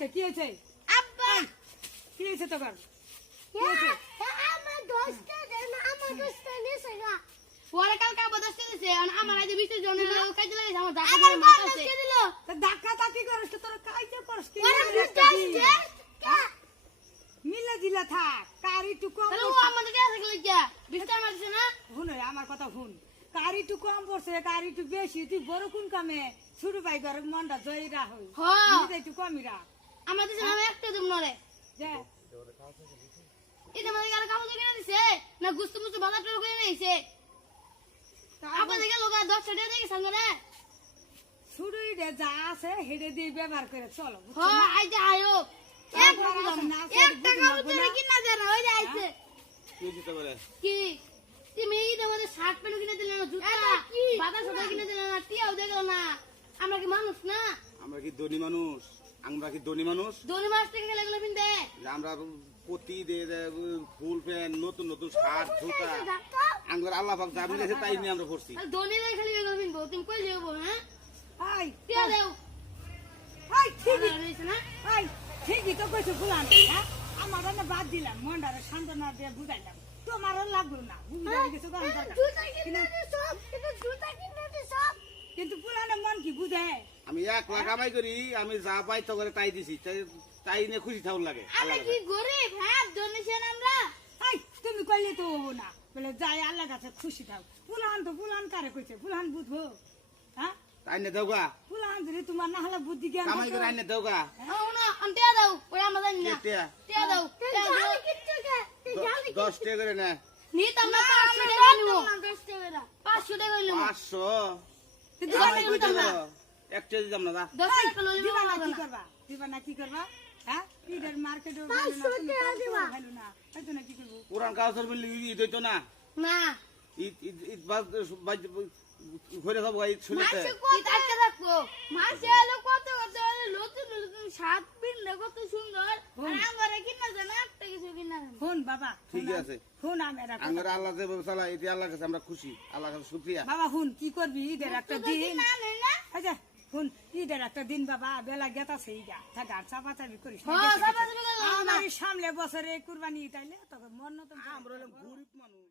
কে কি হয়েছে? আব্বা কি হয়েছে তোর? আমার দোস্ত দেন আমার দোস্ত নিছে গা পরে কালকে আবার দোস্ত দিছে আমার আজ 20 জন কাজে লাগে আমার টাকা দিয়ে মারছে দিল তা ধাক্কা ধাক্কি করিস তোর কাইতে করিস কি? মিলে দিলা থাক কারি টু কম তাহলে ও আমাদের কাছে গেল কি 20 টাকা মারছে না শুন আমার কথা শুন কারি টু কম পড়ছে কারি টু বেশি তুই বড় কোন কামে ছোট ভাই ঘর মনটা জয়রা হই হ্যাঁ নিজে একটু কমিরা আমাদের সামনে একটা দিন নরে যা এটা মানে কার কাপড় কিনে দিছে না গুস্তু মুস্তু বাজার টর করে নিছে আপা দেখে লোক 10 টাকা দিয়ে সঙ্গে রে ছুড়ি রে যা আছে হেডে দিয়ে ব্যবহার করে চলো হ্যাঁ আইতে আয়ো এক টাকা মতো কিনা জানা ওই যে আইছে কি দিতে পারে কি তুমি এই আমাদের শার্ট প্যান্ট কিনে দিলে না জুতা বাতাস ওটা কিনে দিলে না টিয়াও দেখো না আমরা কি মানুষ না আমরা কি ধনী মানুষ ধনী মাস থেকে গেলে গেলে পিনতে যে আমরা প্রতি ফুল প্যান্ট নতুন নতুন শার্ট জুতা আঙ্গুর আল্লাহ পাক যা মিলেছে তাই নিয়ে আমরা পড়ছি ধনী রে খালি গেলে পিনবো তুমি কই যাবো হ্যাঁ আই টিয়া দেও আই ঠিকই রইছে না আই ঠিকই তো কইছো ফুলান হ্যাঁ আমার না বাদ দিলাম মনটারে সান্ত্বনা দিয়ে বুঝাইলাম তোমারও লাগলো না বুঝাই কিছু করার দরকার জুতা কিনে দিছ কিন্তু জুতা কিনে দিছ কিন্তু পুরানো মন কি বুঝে আমি 1 লাখ কামাই করি আমি যা পাই তো করে তাই দিছি তাই নিয়ে খুশি থাকুন লাগে আমরা কি গরিব হ্যাঁ ধনী ছেন আমরা আই তুমি কইলে তো হবো না বলে যাই আল্লাহ কাছে খুশি থাও ফুলান কারে কইছে ফুলান বুঝবো হ্যাঁ তাই নিয়ে দেওগা ফুলান যদি তোমার না হলে বুদ্ধি জ্ঞান কামাই করে আইনে দেওগা ও না টিয়া দাও ওই আমরা জানি না টিয়া টিয়া দাও 10 টাকা করে না নি তো আমরা 500 টাকা নিব 500 টাকা নিব 500 কামাই কই দেব একটা দিতাম না 10 টাকা লইব দিবা না কি করবা কি করবা হ্যাঁ ইডের মার্কেটে 500 টাকা দিবা ভালো না হয়তো না কি করব পুরান কাগজের মিল ঈদ হইতো না না ঈদ বাজ ঘুরে সব ঈদ শুনেছে কত টাকা রাখবো মাসে হলো কত নতুন নতুন শার্ট পিনলে কত সুন্দর আর আমারে কিনা জানা একটা কিছু কিনা জানা ফোন বাবা ঠিক আছে ফোন আমি রাখো আঙ্গার আল্লাহ যে চালা এটি আল্লাহর কাছে আমরা খুশি আল্লাহর কাছে শুকরিয়া বাবা হুন কি করবি ঈদের একটা দিন না নেই না আচ্ছা হুন ঈদের একটা দিন বাবা বেলা গেতা সেই গা তা গাছ চাপা চাপি করিস হ্যাঁ সাবা সাবা আমার সামনে বছরে কুরবানি তাইলে তখন মন তো আমরা হলাম গরিব মানুষ